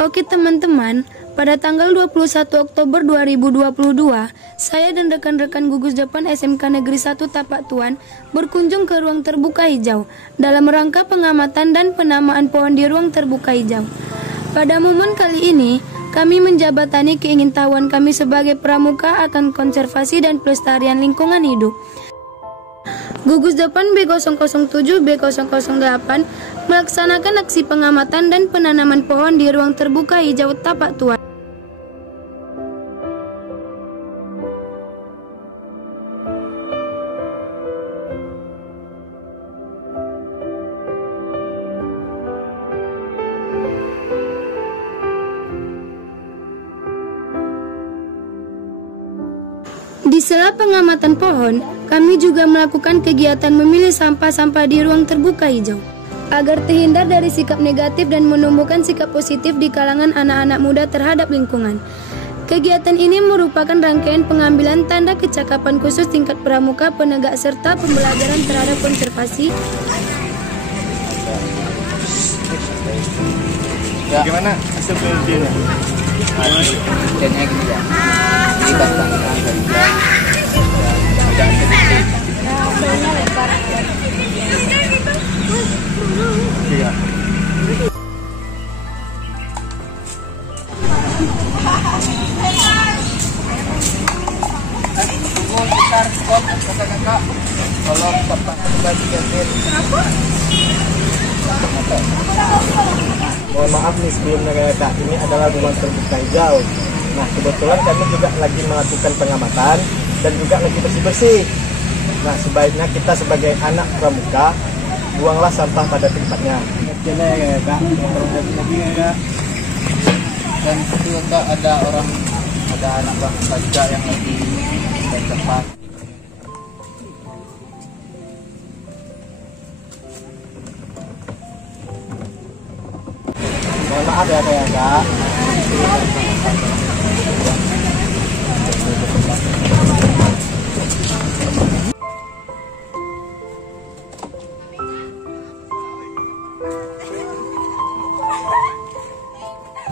Oke teman-teman, pada tanggal 21 Oktober 2022, saya dan rekan-rekan gugus depan SMK Negeri 1 Tapak Tuan berkunjung ke ruang terbuka hijau dalam rangka pengamatan dan penamaan pohon di ruang terbuka hijau. Pada momen kali ini, kami menjabatani keingintahuan kami sebagai pramuka akan konservasi dan pelestarian lingkungan hidup. Gugus depan B007 B008 melaksanakan aksi pengamatan dan penanaman pohon di ruang terbuka hijau Tapak Tuan. Di sela pengamatan pohon, kami juga melakukan kegiatan memilih sampah-sampah di ruang terbuka hijau agar terhindar dari sikap negatif dan menumbuhkan sikap positif di kalangan anak-anak muda terhadap lingkungan. Kegiatan ini merupakan rangkaian pengambilan tanda kecakapan khusus tingkat pramuka penegak serta pembelajaran terhadap konservasi. Ya. Gimana hasil penelitiannya? Penelitiannya gini ya. Ini batang Iya. Bentar, stop, kakak-kakak. Tolong sampahnya bagi gantiin. Mohon maaf nih sebelumnya kakak, ini adalah ruang terbuka hijau. Nah kebetulan kami juga lagi melakukan pengamatan dan juga lagi bersih-bersih. Nah sebaiknya kita sebagai anak pramuka buanglah sampah pada tempatnya. Gimana ya kak? Lagi ya. Dan juga ada anak pramuka juga yang lagi di tempat. Mohon maaf ya kak.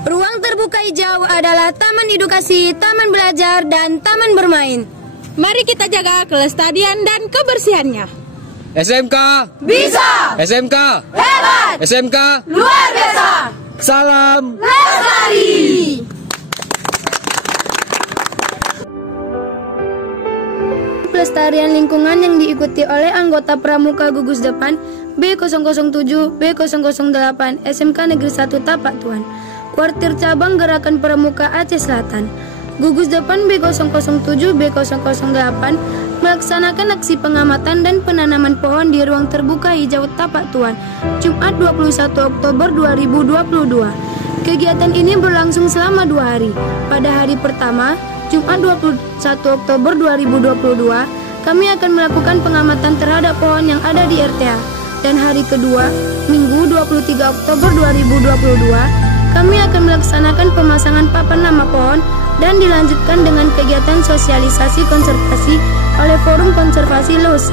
Ruang terbuka hijau adalah taman edukasi, taman belajar, dan taman bermain. Mari kita jaga kelestarian dan kebersihannya. SMK Bisa! SMK Hebat! SMK Luar biasa! Salam Lestari! Pelestarian lingkungan yang diikuti oleh anggota pramuka gugus depan B007 B008 SMK Negeri 1 Tapak Tuan, Kuartir Cabang Gerakan Pramuka Aceh Selatan. Gugus depan B007 B008 melaksanakan aksi pengamatan dan penanaman pohon di ruang terbuka hijau Tapak Tuan, Jumat 21 Oktober 2022. Kegiatan ini berlangsung selama 2 hari. Pada hari pertama, Jumat 21 Oktober 2022, kami akan melakukan pengamatan terhadap pohon yang ada di RTA. Dan hari kedua, Minggu 23 Oktober 2022, kami akan melaksanakan pemasangan papan nama pohon dan dilanjutkan dengan kegiatan sosialisasi konservasi oleh Forum Konservasi LOS.